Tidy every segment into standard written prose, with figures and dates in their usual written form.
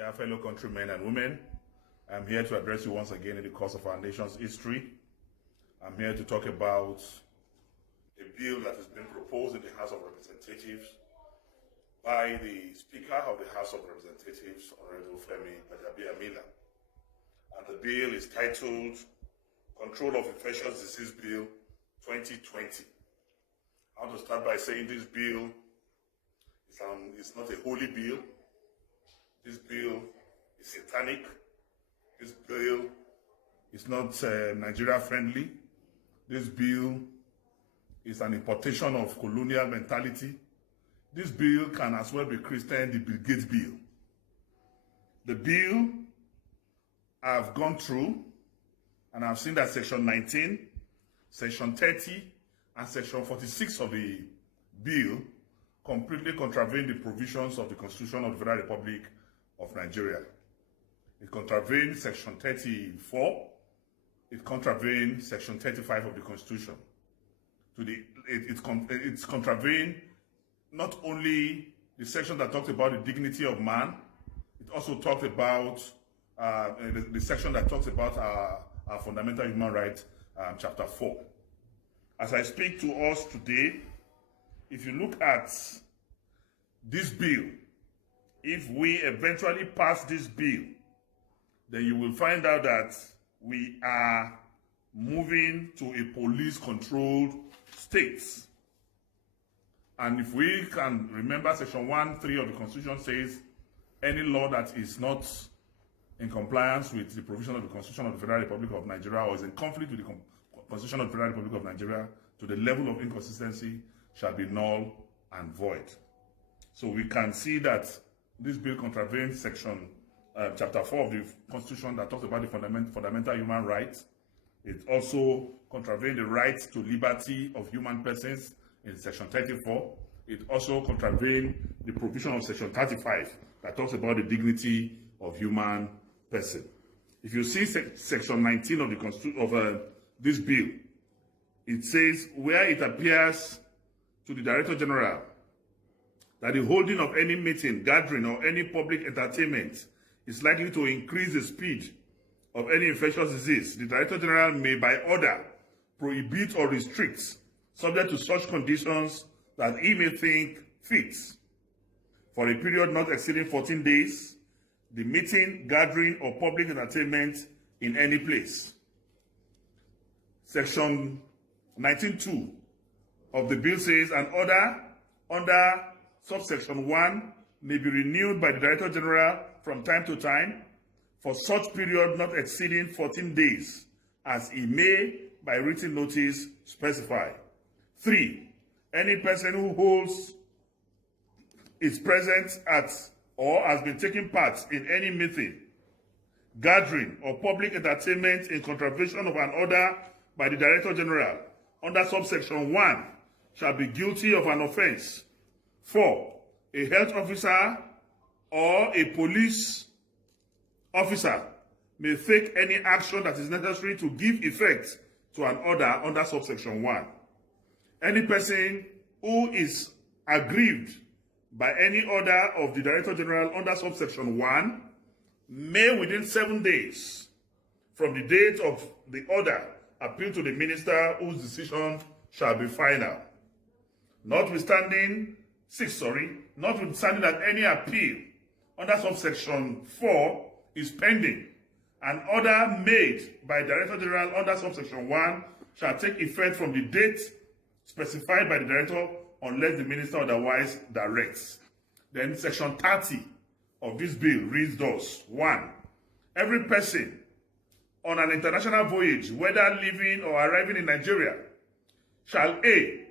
Yeah, fellow countrymen and women, I'm here to address you once again in the course of our nation's history. I'm here to talk about a bill that has been proposed in the House of Representatives by the Speaker of the House of Representatives, Honorable Femi Gbajabiamila. And the bill is titled Control of Infectious Disease Bill 2020. I want to start by saying this bill is not a holy bill. This bill is satanic. This bill is not Nigeria friendly. This bill is an importation of colonial mentality. This bill can as well be christened the Bill Gates bill. The bill I've gone through and I've seen that Section 19, Section 30, and Section 46 of the bill completely contravene the provisions of the Constitution of the Federal Republic of Nigeria. It contravenes Section 34. It contravenes Section 35 of the Constitution. It's contravened not only the section that talks about the dignity of man, it also talked about the section that talks about our fundamental human rights, chapter 4. As I speak to us today, if you look at this bill, if we eventually pass this bill, then you will find out that we are moving to a police-controlled state. And if we can remember, Section 1(3) of the Constitution says any law that is not in compliance with the provision of the Constitution of the Federal Republic of Nigeria or is in conflict with the Constitution of the Federal Republic of Nigeria to the level of inconsistency shall be null and void. So we can see that this bill contravenes Section Chapter 4 of the Constitution that talks about the fundamental human rights. It also contravenes the right to liberty of human persons in Section 34. It also contravenes the provision of Section 35 that talks about the dignity of human person. If you see Section 19 of the Constitution of this bill, it says where it appears to the Director General that the holding of any meeting, gathering, or any public entertainment is likely to increase the speed of any infectious disease, the Director General may, by order, prohibit or restrict, subject to such conditions that he may think fit, for a period not exceeding 14 days, the meeting, gathering, or public entertainment in any place. Section 19(2) of the bill says an order under subsection 1 may be renewed by the Director General from time to time for such period not exceeding 14 days, as he may, by written notice, specify. 3. Any person who holds is present at or has been taking part in any meeting, gathering, or public entertainment in contravention of an order by the Director General under subsection 1 shall be guilty of an offense. 4. A health officer or a police officer may take any action that is necessary to give effect to an order under subsection 1. Any person who is aggrieved by any order of the Director General under subsection 1 may, within 7 days from the date of the order, appeal to the minister whose decision shall be final. Notwithstanding that any appeal under subsection 4 is pending, an order made by Director General under subsection 1 shall take effect from the date specified by the Director unless the minister otherwise directs. Then Section 30 of this bill reads thus: 1. Every person on an international voyage, whether leaving or arriving in Nigeria, shall A.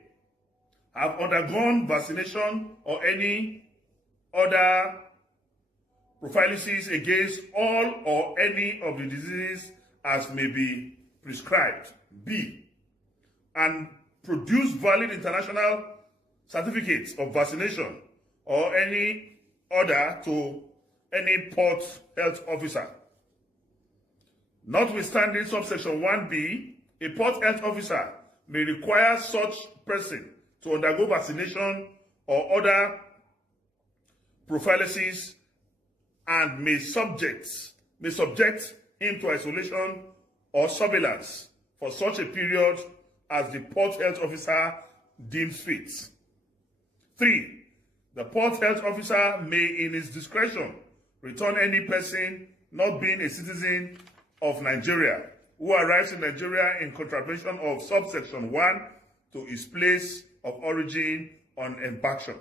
have undergone vaccination or any other prophylaxis against all or any of the diseases as may be prescribed. B. And produce valid international certificates of vaccination or any order to any port health officer. Notwithstanding subsection 1B, a port health officer may require such person to undergo vaccination or other prophylaxis and may subject him to isolation or surveillance for such a period as the port health officer deems fit. 3. The port health officer may, in his discretion, return any person not being a citizen of Nigeria who arrives in Nigeria in contravention of subsection 1 to his place of origin on embarkation,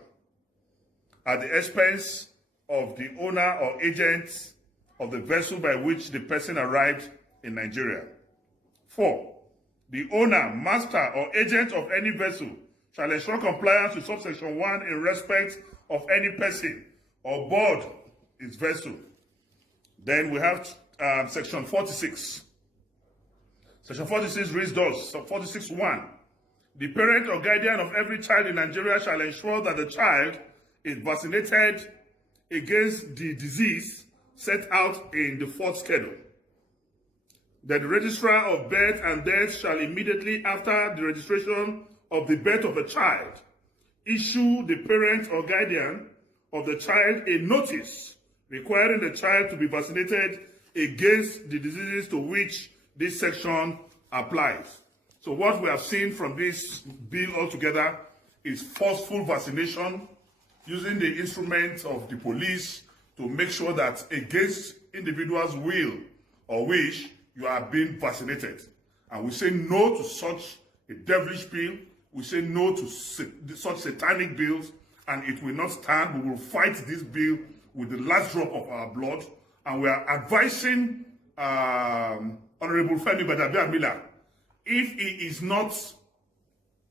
at the expense of the owner or agent of the vessel by which the person arrived in Nigeria. 4. The owner, master, or agent of any vessel shall ensure compliance with subsection 1 in respect of any person or board its vessel. Then we have section 46. Section 46 reads thus, 46.1. The parent or guardian of every child in Nigeria shall ensure that the child is vaccinated against the disease set out in the fourth schedule. That the registrar of birth and death shall immediately after the registration of the birth of a child issue the parent or guardian of the child a notice requiring the child to be vaccinated against the diseases to which this section applies. So what we have seen from this bill altogether is forceful vaccination, using the instruments of the police to make sure that against individuals' will or wish, you are being vaccinated. And we say no to such a devilish bill. We say no to such satanic bills, and it will not stand. We will fight this bill with the last drop of our blood. And we are advising Honorable Femi Gbajabiamila, if he is not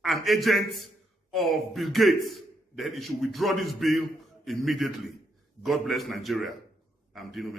an agent of Bill Gates, then he should withdraw this bill immediately. God bless Nigeria. I'm Dino.